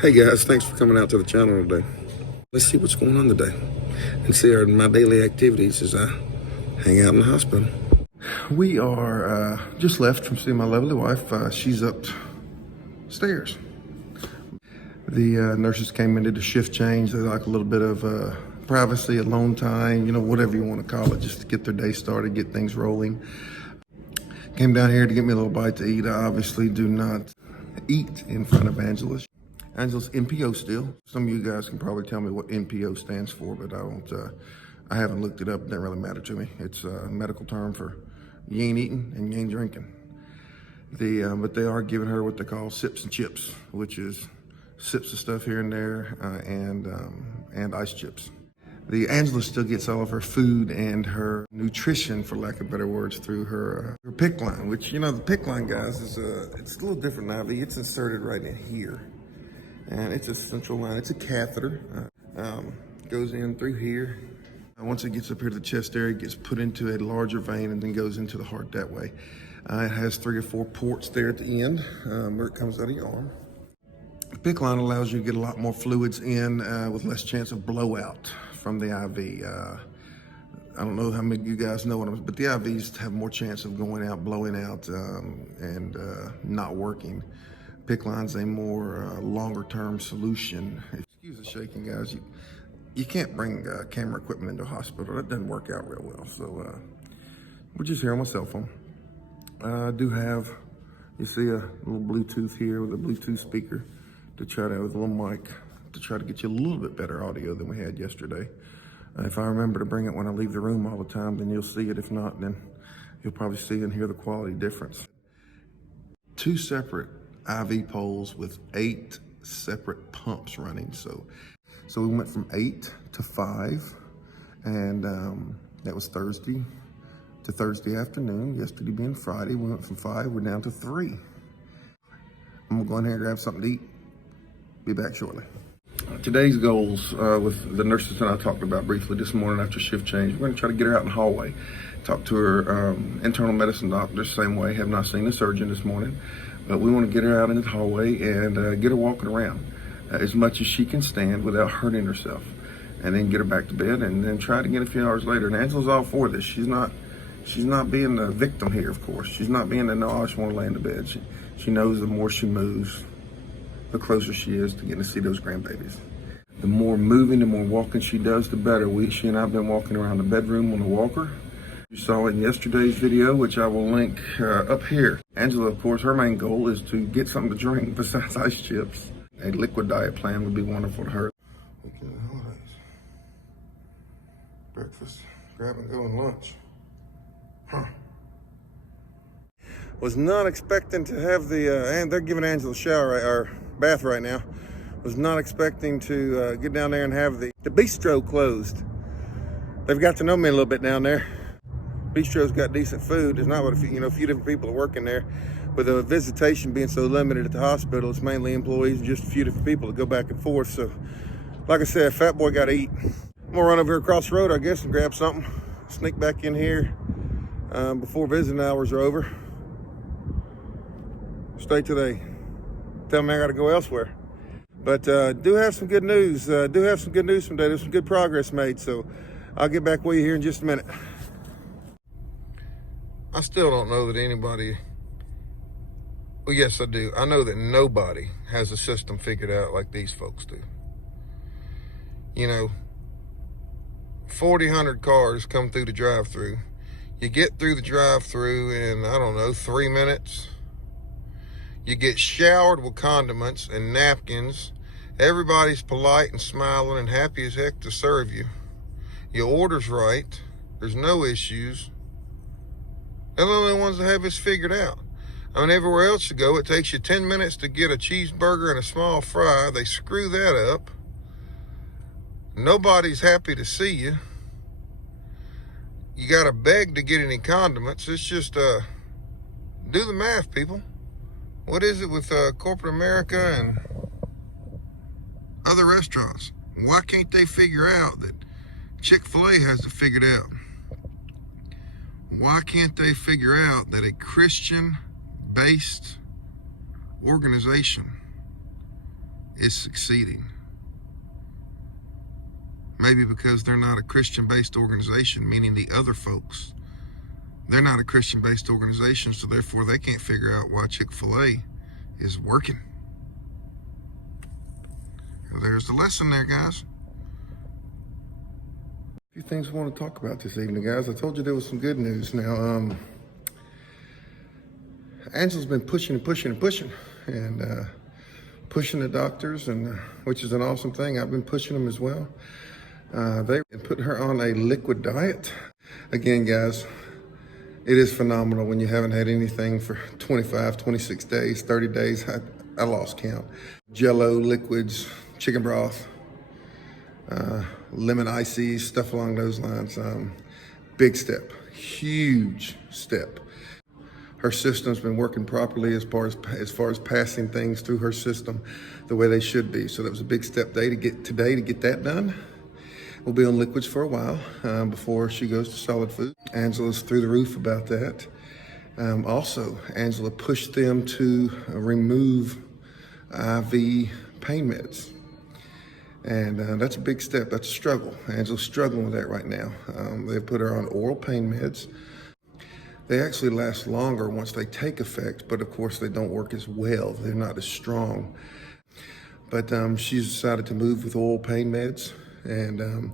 Hey guys, thanks for coming out to the channel today. Let's see what's going on today and see my daily activities as I hang out in the hospital. We are just left from seeing my lovely wife. She's upstairs. The nurses came in, did a shift change. They like a little bit of privacy, alone time, you know, whatever you want to call it, just to get their day started, get things rolling. Came down here to get me a little bite to eat. I obviously do not eat in front of Angela. Angela's NPO still. Some of you guys can probably tell me what NPO stands for, but I haven't looked it up. It doesn't really matter to me. It's a medical term for you ain't eating and you ain't drinking. But they are giving her what they call sips and chips, which is sips of stuff here and there and ice chips. Angela still gets all of her food and her nutrition, for lack of better words, through her PICC line, which, you know, the PICC line, guys, it's a little different now. It's inserted right in here. And it's a central line. It's a catheter. Goes in through here. Once it gets up here to the chest area, it gets put into a larger vein and then goes into the heart that way. It has 3 or 4 ports there at the end where it comes out of your arm. The PICC line allows you to get a lot more fluids in with less chance of blowout from the IV. I don't know how many of you guys know what but the IVs have more chance of going out, blowing out, and not working. PICC line's a more longer-term solution. Excuse the shaking, guys. You can't bring camera equipment into a hospital. That doesn't work out real well. So we're just here on my cell phone. I do have, you see a little Bluetooth here with a Bluetooth speaker to try to, with a little mic, to try to get you a little bit better audio than we had yesterday. If I remember to bring it when I leave the room all the time, then you'll see it. If not, then you'll probably see and hear the quality difference. 2 separate IV poles with 8 separate pumps running. So we went from 8 to 5, and that was Thursday to Thursday afternoon. Yesterday being Friday, we went from 5, we're down to 3. I'm gonna go in here and grab something to eat. Be back shortly. Today's goals with the nurses that I talked about briefly this morning after shift change, we're gonna try to get her out in the hallway, talk to her internal medicine doctor, same way, have not seen the surgeon this morning. But we want to get her out into the hallway and get her walking around as much as she can stand without hurting herself, and then get her back to bed and then try to get a few hours later. And Angela's all for this. She's not being the victim here, of course. She's not being the, no, I just want to lay in the bed. She knows the more she moves, the closer she is to getting to see those grandbabies. The more moving, the more walking she does, the better. She and I have been walking around the bedroom on the walker. You saw it in yesterday's video, which I will link up here. Angela, of course, her main goal is to get something to drink besides ice chips. A liquid diet plan would be wonderful to her. Weekend holidays. Breakfast, grab and go, and lunch. Huh. Was not expecting to have and they're giving Angela a shower, or bath right now. Was not expecting to get down there and have the bistro closed. They've got to know me a little bit down there. Bistro's got decent food. There's not what a few different people are working there. With the visitation being so limited at the hospital, it's mainly employees and just a few different people that go back and forth. So, like I said, fat boy got to eat. I'm gonna run over here across the road, I guess, and grab something. Sneak back in here before visiting hours are over. Stay till they tell me I got to go elsewhere. But do have some good news. Do have some good news from today. There's some good progress made. So I'll get back with you here in just a minute. I still don't know that anybody, well, yes, I do. I know that nobody has a system figured out like these folks do. You know, 4,000 cars come through the drive-through. You get through the drive-through in, I don't know, 3 minutes. You get showered with condiments and napkins. Everybody's polite and smiling and happy as heck to serve you. Your order's right. There's no issues. They're the only ones that have this figured out. I mean, everywhere else you go, it takes you 10 minutes to get a cheeseburger and a small fry. They screw that up. Nobody's happy to see you. You gotta beg to get any condiments. It's just, do the math, people. What is it with corporate America and other restaurants? Why can't they figure out that Chick-fil-A has it figured out? Why can't they figure out that a Christian-based organization is succeeding. Maybe because they're not a Christian-based organization, meaning the other folks. They're not a Christian-based organization, so therefore they can't figure out why Chick-fil-A is working. There's the lesson there, guys. A few things I want to talk about this evening, guys. I told you there was some good news. Now, Angela's been pushing and pushing and pushing, and pushing the doctors, and which is an awesome thing. I've been pushing them as well. They put her on a liquid diet. Again, guys, it is phenomenal when you haven't had anything for 25, 26 days, 30 days. I lost count. Jello, liquids, chicken broth, lemon ices, stuff along those lines. Big step, huge step. Her system's been working properly as far as passing things through her system the way they should be. So that was a big step today to get that done. We'll be on liquids for a while before she goes to solid food. Angela's through the roof about that. Also, Angela pushed them to remove IV pain meds. And that's a big step. That's a struggle. Angela's struggling with that right now. They put her on oral pain meds. They actually last longer once they take effect, but of course they don't work as well. They're not as strong. But she's decided to move with oral pain meds. And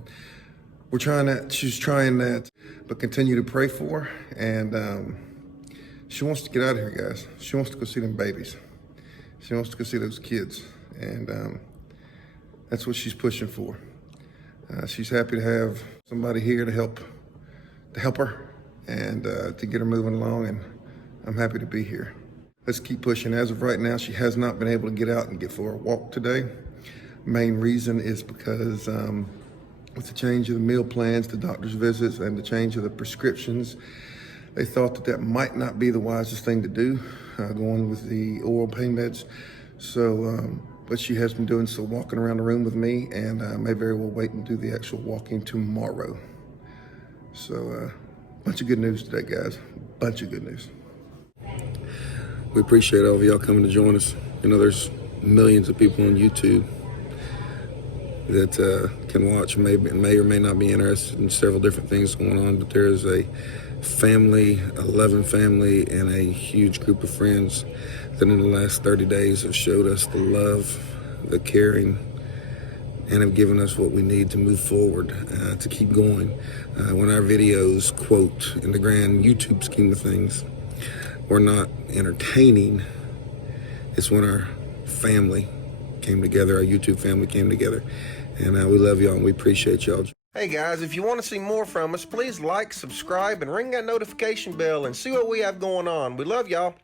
we're trying that. She's trying that, but continue to pray for her. And she wants to get out of here, guys. She wants to go see them babies. She wants to go see those kids. And that's what she's pushing for. She's happy to have somebody here to help her and to get her moving along. And I'm happy to be here. Let's keep pushing. As of right now, she has not been able to get out and get for a walk today. Main reason is because with the change of the meal plans, the doctor's visits, and the change of the prescriptions, they thought that might not be the wisest thing to do, going with the oral pain meds. So, but she has been doing so, walking around the room with me, and may very well wait and do the actual walking tomorrow. So, bunch of good news today, guys. Bunch of good news. We appreciate all of y'all coming to join us. You know, there's millions of people on YouTube that can watch, may or may not be interested in several different things going on, but there is a family, a loving family, and a huge group of friends that in the last 30 days have showed us the love, the caring, and have given us what we need to move forward, to keep going. When our videos, quote, in the grand YouTube scheme of things, we're not entertaining, it's when our family came together, our YouTube family came together. And we love y'all and we appreciate y'all. Hey guys, if you want to see more from us, please like, subscribe, and ring that notification bell and see what we have going on. We love y'all.